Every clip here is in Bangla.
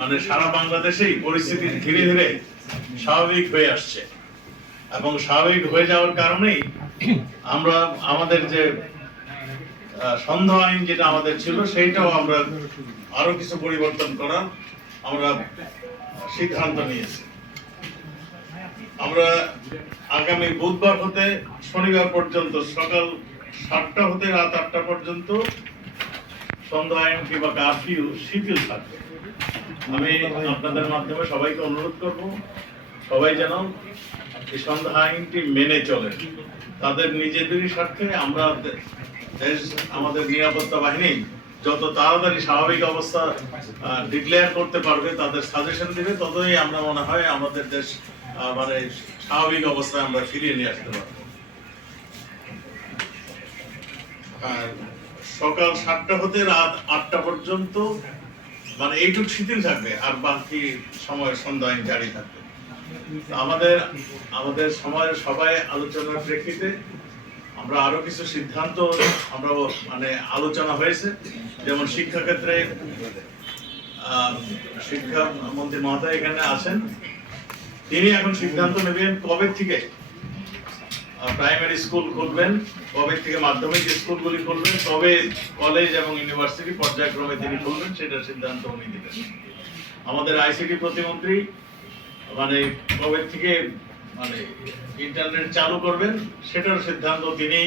মানে সারা বাংলাদেশেই পরিস্থিতি ধীরে ধীরে স্বাভাবিক হয়ে আসছে। এবং স্বাভাবিক হয়ে যাওয়ার কারণেই আমরা আমাদের যে সন্দেহ আইন যেটা আমাদের ছিল, সেইটাও আমরা আরও কিছু পরিবর্তন করার আমরা সিদ্ধান্ত নিয়েছি। আমরা আগামী বুধবার হতে শনিবার পর্যন্ত সকাল সাতটা হতে রাত আটটা পর্যন্ত সন্ধ্যা আইন কিংবা কারফিউ শিথিল থাকবে। আমি আপনাদের মাধ্যমে সবাইকে অনুরোধ করব, সবাই যেন এই সন্ধ্যা আইনটি মেনে চলে। তাদের নিজেদেরই স্বার্থে আমরা দেশ, আমাদের নিরাপত্তা বাহিনী যত তাড়াতাড়ি স্বাভাবিক অবস্থা ডিক্লেয়ার করতে পারবে, তাদের সাজেশন দিবে, ততই আমরা মনে হয় আমাদের দেশ মানে স্বাভাবিক অবস্থায় আমরা ফিরিয়ে নিয়ে আসতে পারব। সকাল সাতটা হতে রাত আটটা পর্যন্ত মানে এইটুক শিথিল থাকবে আর বাকি সময় সন্ধ্যা জারি থাকবে। আমাদের আমাদের সময়ের সবাই আলোচনার প্রেক্ষিতে আমরা আরও কিছু সিদ্ধান্ত আমরা মানে আলোচনা হয়েছে। যেমন শিক্ষা ক্ষেত্রে আহ, শিক্ষা মন্ত্রী মহোদয় এখানে আছেন। তিনি এখন সিদ্ধান্ত নেবেন কবে থেকে? প্রাইমারি স্কুল খুলবেন কবে থেকে মাধ্যমিক স্কুলগুলি খুলবেন কবে কলেজ এবং ইউনিভার্সিটি পর্যায়ক্রমে তিনি খুলবেন, সেটার সিদ্ধান্ত উনি দিবেন। আমাদের আইসিটি প্রতিমন্ত্রী মানে কবে থেকে মানে ইন্টারনেট চালু করবেন, সেটার সিদ্ধান্ত তিনি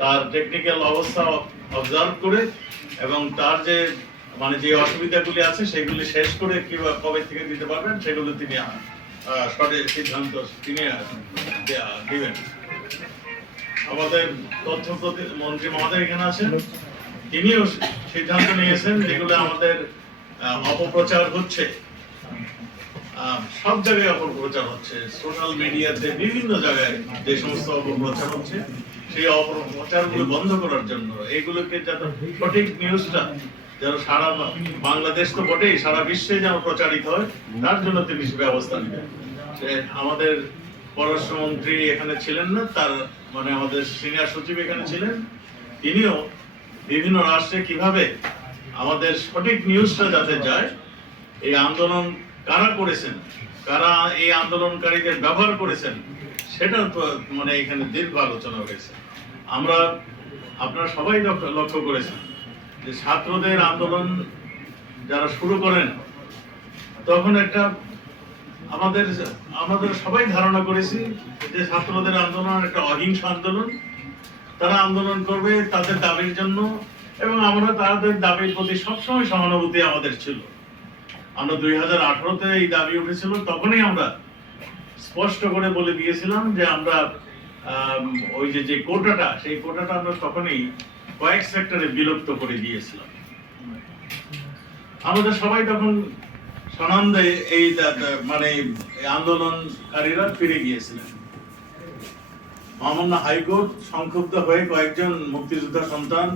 তার টেকনিক্যাল অবস্থা অবজার্ভ করে এবং তার যে মানে যে অসুবিধাগুলি আছে, সেগুলি শেষ করে কিংবা কবে থেকে দিতে পারবেন, সেগুলো তিনি সঠিক সিদ্ধান্ত তিনি দিবেন। আমাদের তথ্য মন্ত্রী মহোদয় এখানে আছেন। তিনিও সিদ্ধান্ত নিয়েছেন যেগুলো আমাদের অপপ্রচার হচ্ছে। সব জায়গায় অপপ্রচার হচ্ছে। সোশ্যাল মিডিয়াতে বিভিন্ন জায়গায় যে সমস্ত অপপ্রচার হচ্ছে, সেই অপপ্রচারগুলো বন্ধ করার জন্য এগুলোকে যাতে সঠিক নিউজটা যেন সারা বাংলাদেশ তো বটেই, সারা বিশ্বে যেন প্রচারিত হয়, তার জন্য তিনি ব্যবস্থা নেবেন আমাদের পররাষ্ট্রমন্ত্রী এখানে ছিলেন না, তার মানে আমাদের সিনিয়র সচিব এখানে ছিলেন। তিনিও বিভিন্ন রাষ্ট্রে কীভাবে আমাদের সঠিক নিউজটা যাতে যায়, এই আন্দোলন কারা করেছেন, কারা এই আন্দোলনকারীদের ব্যবহার করেছেন, সেটা মানে এখানে দীর্ঘ আলোচনা হয়েছে। আমরা, আপনারা সবাই লক্ষ্য করেছেন যে ছাত্রদের আন্দোলন যারা শুরু করেন, তখন একটা আমাদের আমাদের সবাই ধারণা করেছি যে ছাত্রদের আন্দোলন একটা অহিংস আন্দোলন। তারা আন্দোলন করবে তাদের দাবির জন্য এবং আমরা তাদের দাবির প্রতি সবসময় সহানুভূতি আমাদের ছিল। আমরা দুই হাজার আঠারোতে এই দাবি উঠেছিল, তখনই আমরা স্পষ্ট করে বলে দিয়েছিলাম যে আমরা ওই যে যে কোটাটা, সেই কোটাটা আমরা তখনই কয়েক সেক্টরে বিলুপ্ত করে দিয়েছিলাম। আমাদের সবাই তখন সানন্দে এই মানে আন্দোলনকারীরা ফিরে গিয়েছিলেন। মহামান্য হাইকোর্ট সংক্ষুব্ধ হয়ে কয়েকজন মুক্তিযোদ্ধা সন্তান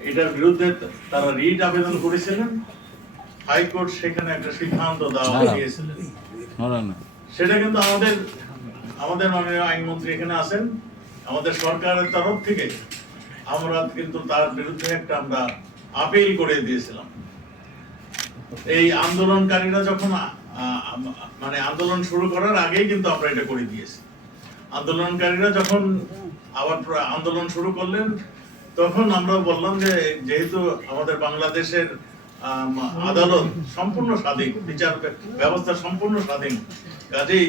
এটার বিরুদ্ধে তারা রিট আবেদন করেছিলেন। হাইকোর্ট সেখানে একটা সিদ্ধান্ত দেওয়া না। দিয়েছিলেন। না না। সেটা কিন্তু আমাদের আমাদের মাননীয় আইনমন্ত্রী এখানে আছেন। আমাদের সরকারের তরফ থেকে আমরা কিন্তু তার বিরুদ্ধে একটা আমরা আপিল করে দিয়েছিলাম। এই আন্দোলনকারীরা যখন মানে আন্দোলন শুরু করার আগেই কিন্তু আমরা এটা করে দিয়েছি। আন্দোলনকারীরা যখন আবার আন্দোলন শুরু করলেন, তখন আমরা বললাম যে যেহেতু আমাদের বাংলাদেশের আদালত সম্পূর্ণ স্বাধীন, বিচার ব্যবস্থা সম্পূর্ণ স্বাধীন, কাজেই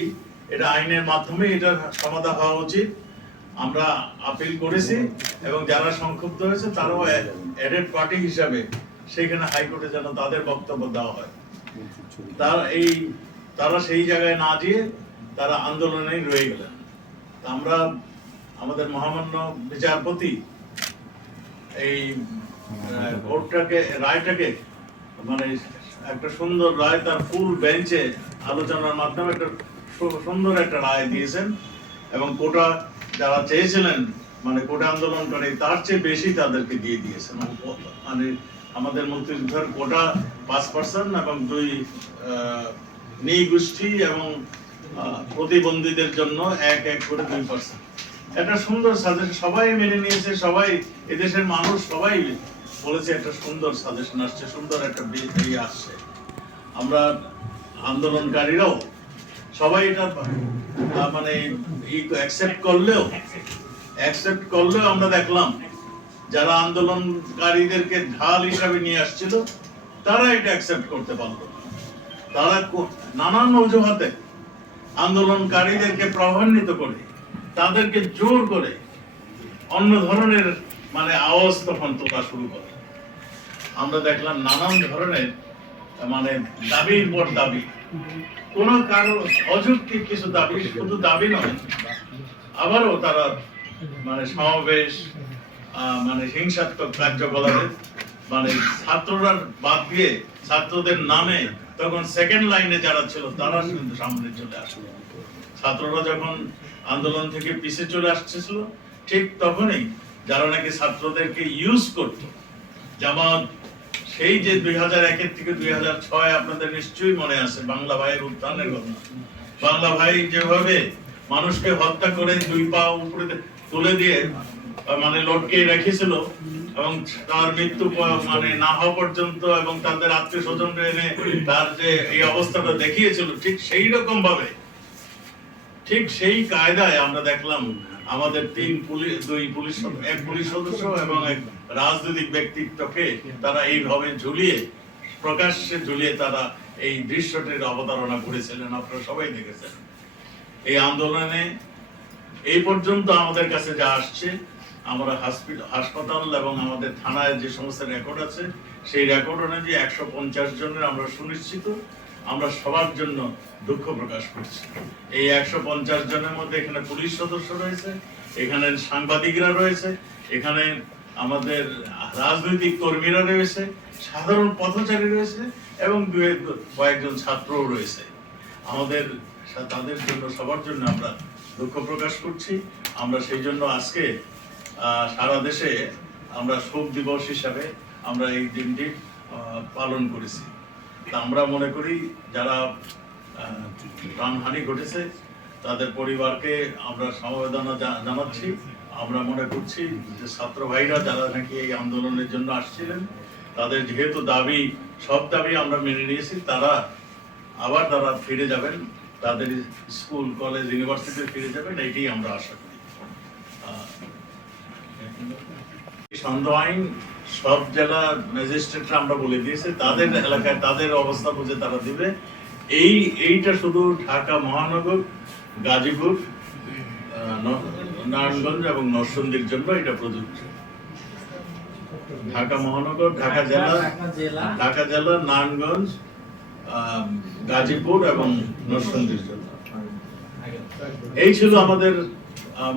এটা আইনের মাধ্যমে এটা সমাধান হওয়া উচিত। আমরা আপিল করেছি এবং যারা সংক্ষুব্ধ হয়েছে তারাও অ্যাডেড পার্টি হিসাবে সেখানে হাইকোর্টে যেন তাদের বক্তব্য দেওয়া হয়। তার এই, তারা সেই জায়গায় না দিয়ে তারা আন্দোলনেই রয়ে গেলেন। আমরা আমাদের মহামান্য বিচারপতি এই কোর্টটাকে, রায়টাকে মানে একটা সুন্দর রায় তার ফুল বেঞ্চে আলোচনার মাধ্যমে একটা সুন্দর একটা রায় দিয়েছেন এবং কোটা যারা চেয়েছিলেন মানে কোটা আন্দোলন করে তার চেয়ে বেশি তাদেরকে দিয়ে দিয়েছেন। মানে আমাদের মুক্তিযোদ্ধার কোটা পাঁচ পার্সেন্ট এবং দুই নৃগোষ্ঠী এবং প্রতিবন্ধীদের জন্য এক এক করে দুই পার্সেন্ট একটা সুন্দর সাজেশন সবাই মেনে নিয়েছে, সবাই এদেশের মানুষ সবাই বলেছে একটা সুন্দর সাজেশন আসছে, সুন্দর একটা বি- ইয়ে আসছে। আমরা আন্দোলনকারীরাও সবাই এটা মানে অ্যাকসেপ্ট করলেও অ্যাকসেপ্ট করলেও আমরা দেখলাম যারা আন্দোলনকারীদেরকে ঢাল হিসাবে নিয়ে আসছিল, তারা এটা অ্যাকসেপ্ট করতে পারল তারা নানান অজুহাতে আন্দোলনকারীদেরকে প্রভান্বিত করে, তাদেরকে জোর করে অন্য ধরনের মানে আওয়াজ তখন তোলা শুরু করে। আমরা দেখলাম নানান ধরনের মানে দাবির পর দাবি। কোন কারও অযৌক্তিক কিছু দাবি, শুধু দাবি নয়, আবারও তারা মানে সমাবেশ মানে হিংসাত্মক কার্যকলাপে মানে ছাত্ররা বাদ দিয়ে ছাত্রদের নামে তখন সেকেন্ড লাইনে যারা ছিল, তারা কিন্তু সামনে চলে আসলো। ছাত্ররা যখন আন্দোলন থেকে পিছে চলে আসছিল ঠিক তখনই যারা নাকি ছাত্রদেরকে ইউজ করতো যেমন সেই যে দুই হাজার একের থেকে দুই হাজার ছয় আপনাদের নিশ্চয়ই মনে আছে, বাংলা ভাইয়ের উত্থানের কথা বাংলা ভাই যেভাবে মানুষকে হত্যা করে দুই পা উপরে তুলে দিয়ে মানে লটকে রেখেছিল এবং তার মৃত্যু মানে না হওয়া পর্যন্ত এবং তাদের আত্মীয় স্বজন এনে তার যে এই অবস্থাটা দেখিয়েছিল, ঠিক সেই রকম ভাবে, ঠিক সেই কায়দায় আমরা দেখলাম আমাদের তিন পুলিশ, দুই পুলিশ এক পুলিশ সদস্য এবং এক রাজনৈতিক ব্যক্তিত্বকে তারা এইভাবে ঝুলিয়ে, প্রকাশ্যে ঝুলিয়ে তারা এই দৃশ্যটির অবতারণা করেছিলেন, আপনারা সবাই দেখেছেন। এই আন্দোলনে এই পর্যন্ত আমাদের কাছে যা আসছে আমরা হাসপাতাল এবং আমাদের থানায় যে সমস্ত রেকর্ড আছে, সেই রেকর্ড অনুযায়ী একশো পঞ্চাশ জনের আমরা সুনিশ্চিত, আমরা সবার জন্য দুঃখ প্রকাশ করছি। এই একশো পঞ্চাশ জনের মধ্যে এখানে পুলিশ সদস্য রয়েছে, এখানে সাংবাদিকরা রয়েছে, এখানে আমাদের রাজনৈতিক কর্মীরা রয়েছে, সাধারণ পথচারী রয়েছে এবং দু কয়েকজন ছাত্রও রয়েছে। আমাদের তাদের জন্য, সবার জন্য আমরা দুঃখ প্রকাশ করছি। আমরা সেই জন্য আজকে সারা দেশে আমরা শোক দিবস হিসাবে আমরা এই দিনটি পালন করেছি। আমরা মনে করি যারা প্রাণহানি ঘটেছে, তাদের পরিবারকে আমরা সমবেদনা জানাচ্ছি। আমরা মনে করছি যে ছাত্র ভাইরা যারা নাকি এই আন্দোলনের জন্য আসছিলেন, তাদের যেহেতু দাবি, সব দাবি আমরা মেনে নিয়েছি, তারা আবার তারা ফিরে যাবেন, তাদের স্কুল, কলেজ ইউনিভার্সিটি ফিরে যাবেন এইটাই আমরা আশা করি। সন্দেহ আইন সব জেলা ম্যাজিস্ট্রেটরা আমরা বলে দিয়েছি তাদের এলাকায় তাদের অবস্থা বুঝে তারা দিবে। এই এইটা শুধু ঢাকা মহানগর গাজীপুর নারায়ণগঞ্জ এবং নরসিংদীর জন্য এটা প্রযোজ্য। ঢাকা মহানগর ঢাকা জেলা ঢাকা জেলা। নারায়ণগঞ্জ গাজীপুর এবং নরসিংদীর জন্য। এই ছিল আমাদের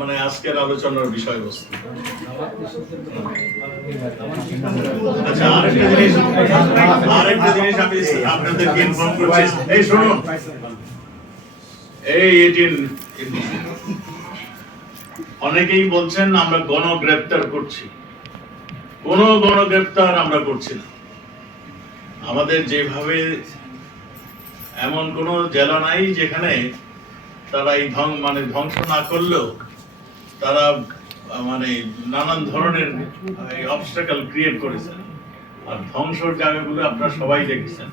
মানে আজকের আলোচনার বিষয়বস্তু। আচ্ছা অনেকেই বলছেন, আমরা গণগ্রেপ্তার করছি। কোন গণগ্রেপ্তার আমরা করছি না। আমাদের যেভাবে এমন কোন জেলা নাই যেখানে তারা এই ধ্বং মানে ধ্বংস না করলেও তারা মানে নানান ধরনের অবস্টাকেল ক্রিয়েট করেছেন। আর ধ্বংসর জায়গাগুলো আপনারা সবাই দেখেছেন।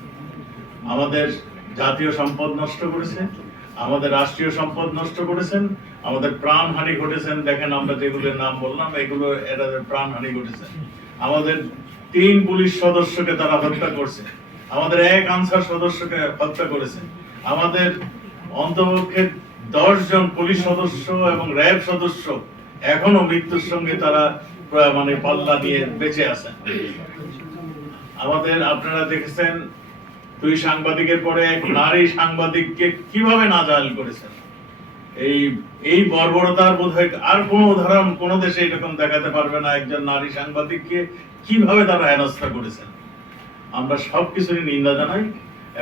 আমাদের জাতীয় সম্পদ নষ্ট করেছে, আমাদের রাষ্ট্রীয় সম্পদ নষ্ট করেছেন, আমাদের প্রাণহানি ঘটেছেন। দেখেন আমরা যেগুলোর নাম বললাম, এগুলো, এরা প্রাণহানি ঘটেছে। আমাদের তিন পুলিশ সদস্যকে তারা হত্যা করছে। আমাদের এক আনসার সদস্যকে হত্যা করেছে। আমাদের অন্তপক্ষে দশ জন পুলিশ সদস্য এবং র্যাব সদস্য এখনও মৃত্যুর সঙ্গে তারা মানে পাল্লা দিয়ে বেঁচে আছেন। আমাদের আপনারা দেখেছেন, দুই সাংবাদিকের পরে এক নারী সাংবাদিককে কীভাবে নাজাল করেছেন? এই এই বর্বরতার বোধ হয় আর কোনো উদাহরণ কোনো দেশে এরকম দেখাতে পারবে না একজন নারী সাংবাদিককে কীভাবে তারা হেনস্থা করেছেন। আমরা সব কিছুরই নিন্দা জানাই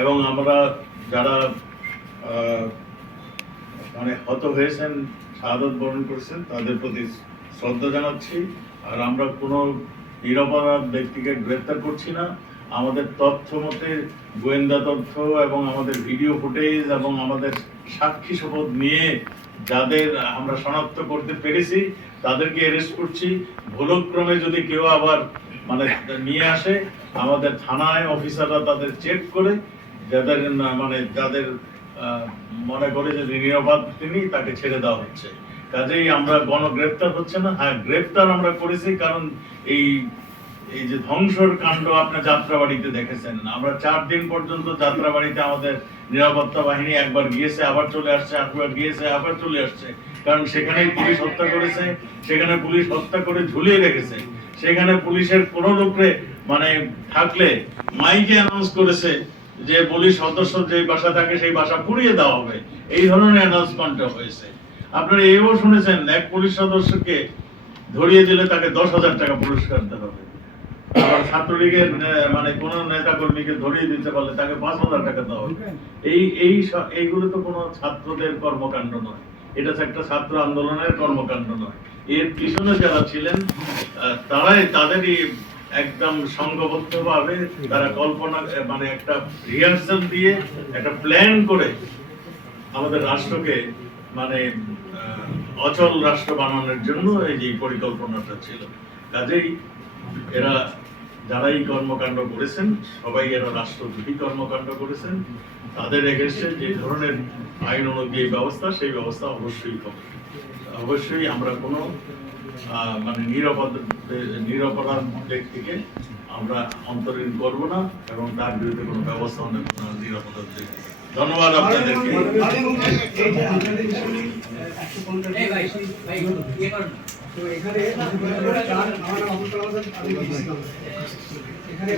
এবং আমরা যারা মানে হত হয়েছেন, শাহাদত বরণ করেছেন, তাদের প্রতি শ্রদ্ধা জানাচ্ছি। আর আমরা কোনো নিরপরাধ ব্যক্তিকে গ্রেফতার করছি না। আমাদের তথ্য মতে গোয়েন্দা তথ্য এবং আমাদের ভিডিও ফুটেজ এবং আমাদের সাক্ষী শপথ নিয়ে যাদের আমরা শনাক্ত করতে পেরেছি, তাদেরকে অ্যারেস্ট করছি। ভুলক্রমে যদি কেউ আবার মানে নিয়ে আসে, আমাদের থানায় অফিসাররা তাদের চেক করে, যাদের মানে যাদের মনে করে যে নিরাপদ, তিনি তাকে ছেড়ে দেওয়া হচ্ছে। কাজেই আমরা গণগ্রেপ্তার হচ্ছে না। হ্যাঁ গ্রেপ্তার আমরা করেছি, কারণ এই এই যে ধ্বংসর কাণ্ড আপনার যাত্রাবাড়িতে দেখেছেন। আমরা চার দিন পর্যন্ত যাত্রাবাড়িতে আমাদের নিরাপত্তা বাহিনী একবার গিয়েছে, আবার চলে আসছে একবার গিয়েছে, আবার চলে আসছে। কারণ সেখানে পুলিশ হত্যা করেছে, সেখানে পুলিশ হত্যা করে ঝুলিয়ে রেখেছে। সেখানে পুলিশের কোন লোকরে মানে থাকলে মাইকে অ্যানাউন্স করেছে যে পুলিশ সদস্য যে বাসা থাকে সেই বাসা পুড়িয়ে দেওয়া হবে। এই ধরনের অ্যানাউন্সমেন্ট হয়েছে। আপনারা এও শুনেছেন, এক পুলিশ সদস্যকে ধরিয়ে দিলে তাকে দশ হাজার টাকা পুরস্কার দেওয়া হবে। আবার ছাত্রলীগের মানে কোন নেতা কর্মীকে ধরিয়ে দিতে পারলে তাকে পাঁচ হাজার টাকা দেওয়া হবে। এই এই এইগুলো তো কোনো ছাত্রদের কর্মকাণ্ড নয়। এটা একটা ছাত্র আন্দোলনের কর্মকাণ্ড নয়। এর পিছনে যারা ছিলেন তারাই তাদেরই একদম সংঘবদ্ধ ভাবে তারা কল্পনা মানে একটা রিহার্সাল দিয়ে একটা প্ল্যান করে আমাদের রাষ্ট্রকে মানে অচল রাষ্ট্র বানানোর জন্য এই যে পরিকল্পনাটা ছিল। কাজেই এরা যারা এই কর্মকাণ্ড করেছেন, সবাই এরা রাষ্ট্রদ্রোহী কর্মকাণ্ড করেছেন, তাদের এগেস্টে যে ধরনের আইন অনুযায়ী ব্যবস্থা, সেই ব্যবস্থা অবশ্যই হবে। অবশ্যই আমরা কোনো মানে নিরাপদ নিরাপরাধ ব্যক্তিকে আমরা অন্তরীণ করব না এবং তার বিরুদ্ধে কোনো ব্যবস্থা নেব না ব্যক্তিকে ধন্যবাদ আপনাদেরকে। এখানে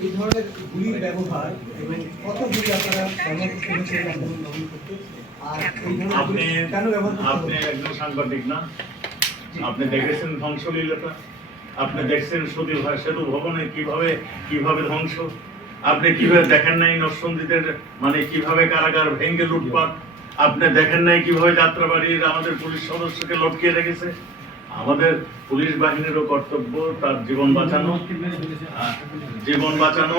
এই ধরনের গুলির ব্যবহার এবং কত আপনারা আপনি আপনি একজন সাংবাদিক না? আপনি দেখেছেন ধ্বংসলীলাটা আপনি দেখছেন সতী ভাই সেতু ভবনে কীভাবে কীভাবে ধ্বংস? আপনি কীভাবে দেখেন নাই নরসন্দীদের মানে কীভাবে কারাগার ভেঙ্গে লুটপাট? আপনি দেখেন নাই কীভাবে যাত্রা যাত্রাবাড়ির আমাদের পুলিশ সদস্যকে লটকিয়ে রেখেছে? আমাদের পুলিশ বাহিনীরও কর্তব্য তার জীবন বাঁচানো। জীবন বাঁচানো,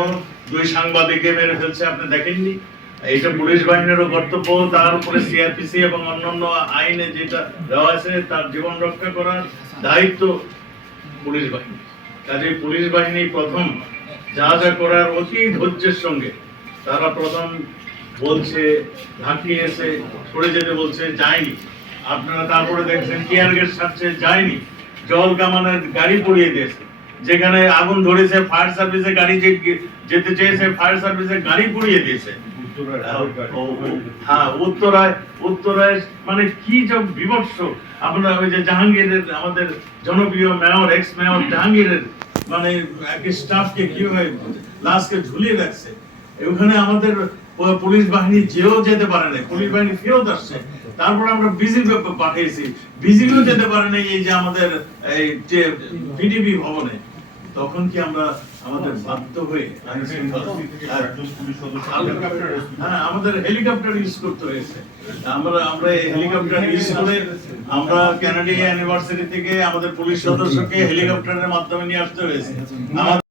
দুই সাংবাদিককে মেরে ফেলছে, আপনি দেখেননি? এইটা পুলিশ বাহিনীরও কর্তব্য, তার উপরে সিআরপিসি এবং অন্যান্য আইনে যেটা দেওয়া আছে, তার জীবন রক্ষা করার দায়িত্ব পুলিশ বাহিনী। কাজে পুলিশ বাহিনী প্রথম যা যা করার অতি ধৈর্যের সঙ্গে তারা প্রথম বলছে ঢাকিয়েছে সরে যেতে বলছে, যায়নি। আপনারা তারপরে দেখছেন টিয়ার গ্যাস ছাড়ছে যায়নি। জল কামানের গাড়ি পড়িয়ে দিয়েছে। যেখানে আগুন ধরেছে ফায়ার সার্ভিসে গাড়ি যে যেতে চেয়েছে ফায়ার সার্ভিসে গাড়ি পুড়িয়ে দিয়েছে। হ্যাঁ উত্তরায় উত্তরায় মানে কি যে বিভৎস। আমরা ওই যে জাহাঙ্গীরের আমাদের জনপ্রিয় মেয়র এক্স মেয়র জাহাঙ্গীরের মানে এক স্টাফকে কীভাবে লাশকে ঝুলিয়ে রাখছে। ওখানে আমাদের পুলিশ বাহিনী যেও যেতে পারে না পুলিশ বাহিনী ফেরত আসছে তারপর আমরা বিজিবি পাঠিয়েছি। বিজিবিও যেতে পারে না এই যে আমাদের এই যে বিডিবি ভবনে। তখন কি আমরা আমাদের বাধ্য হয়ে হ্যাঁ আমাদের হেলিকপ্টার ইউজ করতে হয়েছে। আমরা আমরা এই হেলিকপ্টার ইউজ করে আমরা কানাডিয়া ইউনিভার্সিটি থেকে আমাদের পুলিশ সদস্যকে হেলিকপ্টারের মাধ্যমে নিয়ে আসতে হয়েছে।